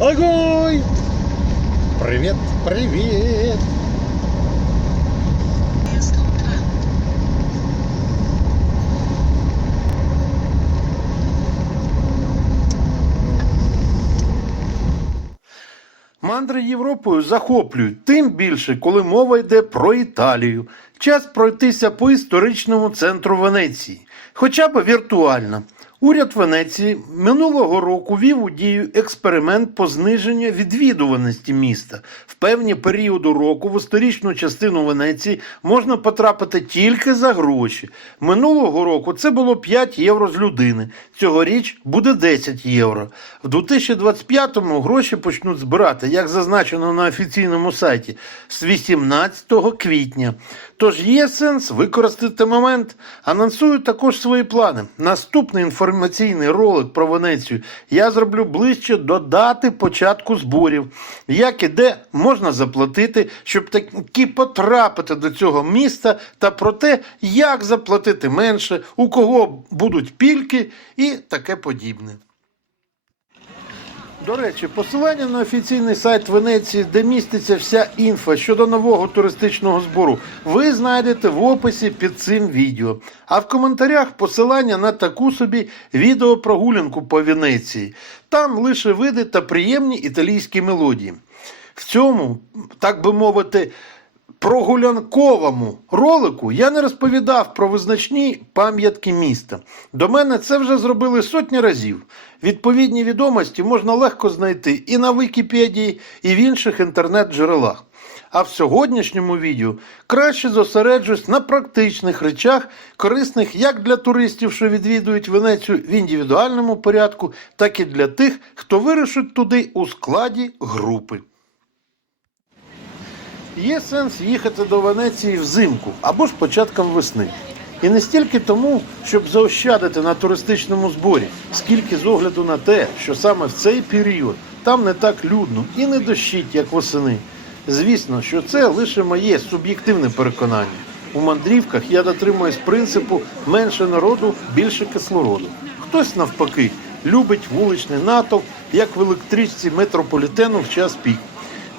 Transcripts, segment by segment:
Огонь! Привет, привет! Мандри Європою захоплюють, тим більше, коли мова йде про Італію. Час пройтися по історичному центру Венеції, хоча б віртуально. Уряд Венеції минулого року вів у дію експеримент по зниженню відвідуваності міста. В певні періоди року в історичну частину Венеції можна потрапити тільки за гроші. Минулого року це було 5 євро з людини. Цьогоріч буде 10 євро. В 2025-му гроші почнуть збирати, як зазначено на офіційному сайті, з 18 квітня. Тож є сенс використати момент. Анонсую також свої плани. Наступний інформаційний ролик про Венецію я зроблю ближче до дати початку зборів. Як і де можна заплатити, щоб таки потрапити до цього міста, та про те, як заплатити менше, у кого будуть пільки і таке подібне. До речі, посилання на офіційний сайт Венеції, де міститься вся інфа щодо нового туристичного збору, ви знайдете в описі під цим відео. А в коментарях посилання на таку собі відеопрогулянку по Венеції. Там лише види та приємні італійські мелодії. В цьому, так би мовити, прогулянковому ролику я не розповідав про визначні пам'ятки міста. До мене це вже зробили сотні разів. Відповідні відомості можна легко знайти і на Вікіпедії, і в інших інтернет-джерелах. А в сьогоднішньому відео краще зосереджусь на практичних речах, корисних як для туристів, що відвідують Венецію в індивідуальному порядку, так і для тих, хто вирушить туди у складі групи. Є сенс їхати до Венеції взимку або ж початком весни. І не стільки тому, щоб заощадити на туристичному зборі, скільки з огляду на те, що саме в цей період там не так людно і не дощить, як восени. Звісно, що це лише моє суб'єктивне переконання. У мандрівках я дотримуюсь принципу менше народу, більше кислороду. Хтось навпаки любить вуличний натовп, як в електричці метрополітену в час пік.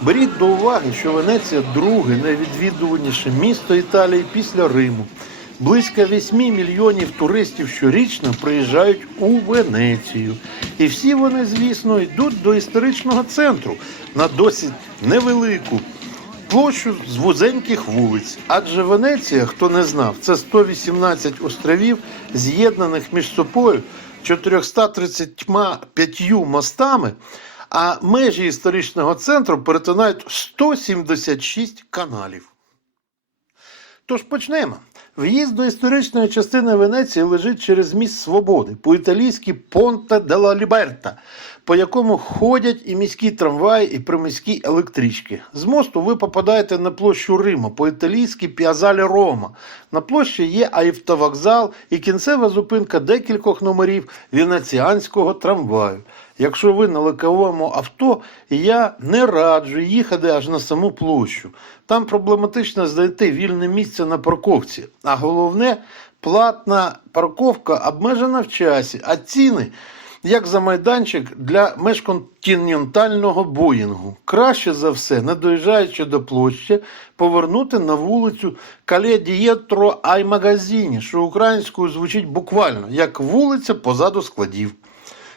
Беріть до уваги, що Венеція друге найвідвідуваніше місто Італії після Риму. Близько 8 мільйонів туристів щорічно приїжджають у Венецію. І всі вони, звісно, йдуть до історичного центру на досить невелику площу з вузеньких вулиць. Адже Венеція, хто не знав, це 118 островів, з'єднаних між собою 435 мостами. А межі історичного центру перетинають 176 каналів. Тож почнемо. В'їзд до історичної частини Венеції лежить через міст Свободи, по-італійськи Понте делла Ліберта, по якому ходять і міські трамваї, і приміські електрички. З мосту ви попадаєте на площу Рима, по-італійськи Піазале Рома. На площі є автовокзал і кінцева зупинка декількох номерів венеціанського трамваю. Якщо ви на легковому авто, я не раджу їхати аж на саму площу. Там проблематично знайти вільне місце на парковці. А головне, платна парковка обмежена в часі, а ціни як за майданчик для межконтинентального боїнгу. Краще за все, не доїжджаючи до площі, повернути на вулицю Кале Дієтро Аймагазіні, що українською звучить буквально як вулиця позаду складів.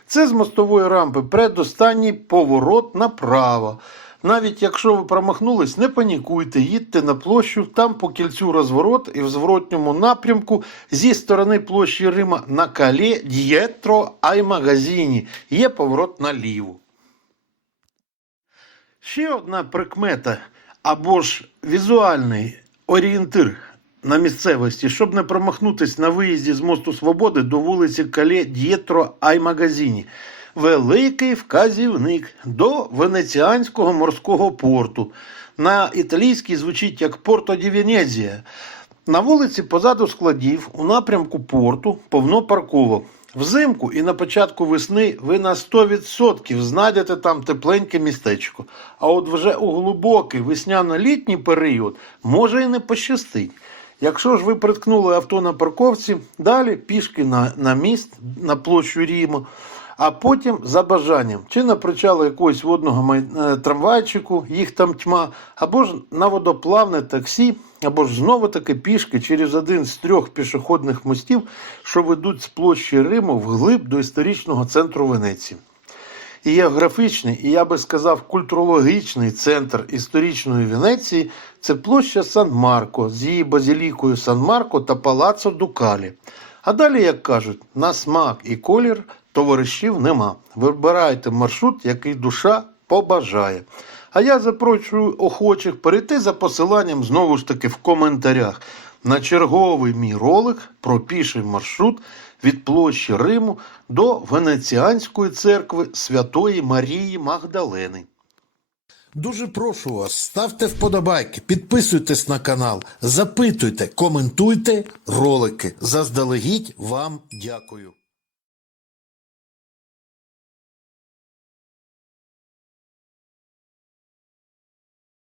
Це з мостової рампи предостанній поворот направо. Навіть якщо ви промахнулись, не панікуйте, їдьте на площу, там по кільцю розворот і в зворотньому напрямку зі сторони площі Рима на кале Д'єтро Аймагазіні є поворот наліво. Ще одна прикмета або ж візуальний орієнтир на місцевості, щоб не промахнутись на виїзді з мосту Свободи до вулиці Кале Д'єтро Аймагазіні. Великий вказівник до Венеціанського морського порту. На італійській звучить як Порто ді Венезія. На вулиці позаду складів у напрямку порту повно парковок. Взимку і на початку весни ви на 100% знайдете там тепленьке містечко. А от вже у глибокий весняно-літній період може і не пощастить. Якщо ж ви приткнули авто на парковці, далі пішки на, на міст, на площу Ріму, а потім за бажанням, чи на причали якогось водного е, трамвайчику, їх там тьма, або ж на водоплавне таксі, або ж знову таки пішки через один з трьох пішохідних мостів, що ведуть з площі Риму вглиб до історичного центру Венеції. І географічний, і я би сказав, культурологічний центр історичної Венеції це площа Сан-Марко з її базілікою Сан-Марко та Палацо Дукалі. А далі, як кажуть, на смак і колір товаришів нема. Вибирайте маршрут, який душа побажає. А я запрошую охочих перейти за посиланням знову ж таки в коментарях на черговий мій ролик про піший маршрут від площі Риму до Венеціанської церкви Святої Марії Магдалени. Дуже прошу вас, ставте вподобайки, підписуйтесь на канал, запитуйте, коментуйте ролики. Заздалегідь вам дякую.